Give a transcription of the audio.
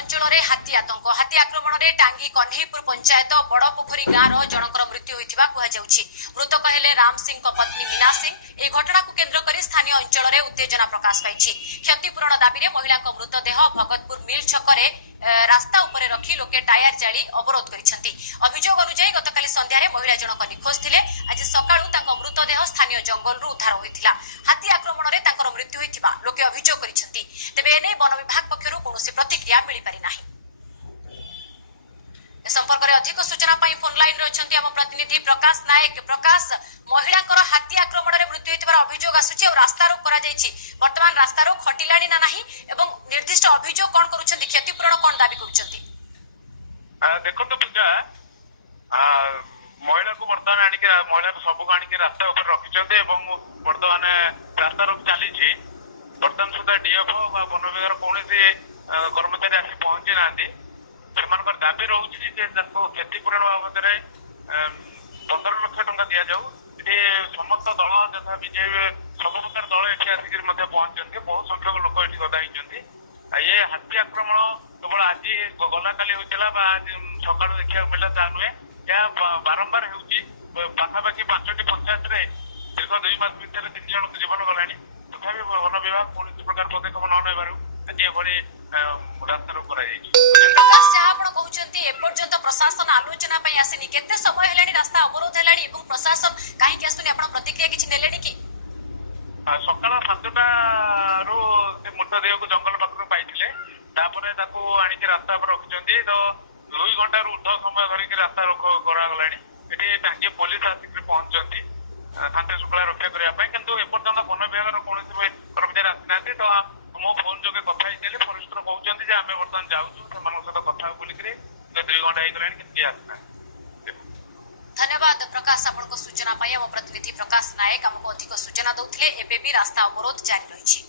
अंचल में हाथी आतंक हाथी आक्रमण में टांगी कन्हईपुर पंचायत बड़पोखरी गाँव जनकर मृत्यु होता कहुछि। मृतक हेले राम सिंह पत्नी मीना सिंह। यह घटना को केन्द्र कर स्थानीय अंचल में उत्तेजना प्रकाश पाई। क्षतिपूरण दाबी में महिला मृतदेह भगतपुर मिल छकरे रास्ता उपरे रखी लोके टायर जाली अवरोध करिसेंती। अभियोग अनुसार गतकाली संध्यारे महिला जनक निखोज थिले। आज सकाळु तांको मृतदेह स्थानीय जंगल उद्धार होइथिला। हाथी आक्रमण में तांकर मृत्यु होइथिबा लोके अभियोग करिसेंती। तेबे एने वन विभाग पक्षरु कोनोसी प्रतिक्रिया मिली पारि नाही। संपर्क में अधिक सूचना फोन लाइन रे अछंती हम प्रतिनिधि प्रकाश नायक। प्रकाश, महिला हाथी आक्रमण में मृत्यु होइथिबार अभियोग आसुछि और रास्ता रोक करा जायछि। वर्तमान रास्ता रोक खटिलाणी ना नाही एवं निर्दिष्ट अभियोग कोन करूछंती, क्षतिपूरण कोन दाबी करूछंती? देखो तो पूजा महिला को वर्तमान आनिक महिला को सबको आनिक रास्ता ऊपर रखिछंती एवं वर्तमान रास्ता रोक चलीछि। वर्तमान सुधा डीएफओ वन विभाग कौनसी कर्मचारी आसी पहुंची नांती। सेमानकर दाबी रहुछि जे ताको क्षतिपूरण बाबद 15 लाख टंका दिया जाऊ। ये समस्त दल जथा बीजेपी सब प्रकार दल ये आसिक पहुंचते बहुत संख्यक लोक ये गदा होती। ये हाथी आक्रमण केवल आज गला काली होता सका देखा मिला ता नुहे। यह बारंबार होखापाखि 5टी पंचायत दीर्घ 2 मास भितर 3 जन जीवन गला। तथापि वन विभाग कौन प्रकार पदक्षेप न नेबार आज एभली रास्ता रोक एपर्यंत प्रशासन आलोचना आसनी केते समय हेलानी रास्ता अवरोध हेलानी एवं प्रशासन कहीं आसुनी आपण प्रतिक्रिया किछि नेलेनी कि? सकाळ 7टारू से मृतदेह को जंगल पाखर पाइथिले। तापरे ताकू आनिक रास्ता पर रखिचंती। तो 2 घंटा ऊर्ध्व समय धरिक रास्ता रोक करा गलानी। एटी टांगी पुलिस आसिक पहुंचंती शांति श्रृंखला रक्षा करने किंतु एपर्यंत वन विभाग कौन कर्मचारी आसीना। तो मो फोन जोगे कथा होते फरेस्टर कहते हैं आम बर्तमान जाऊँ सहित कथा बोलिक 2 घंटा होगा कि आसना। धन्यवाद प्रकाश, आपको सूचना पाई। आम प्रतिनिधि प्रकाश नायक आमको अधिक सूचना दौले। एबे भी रास्ता अवरोध जारी रही।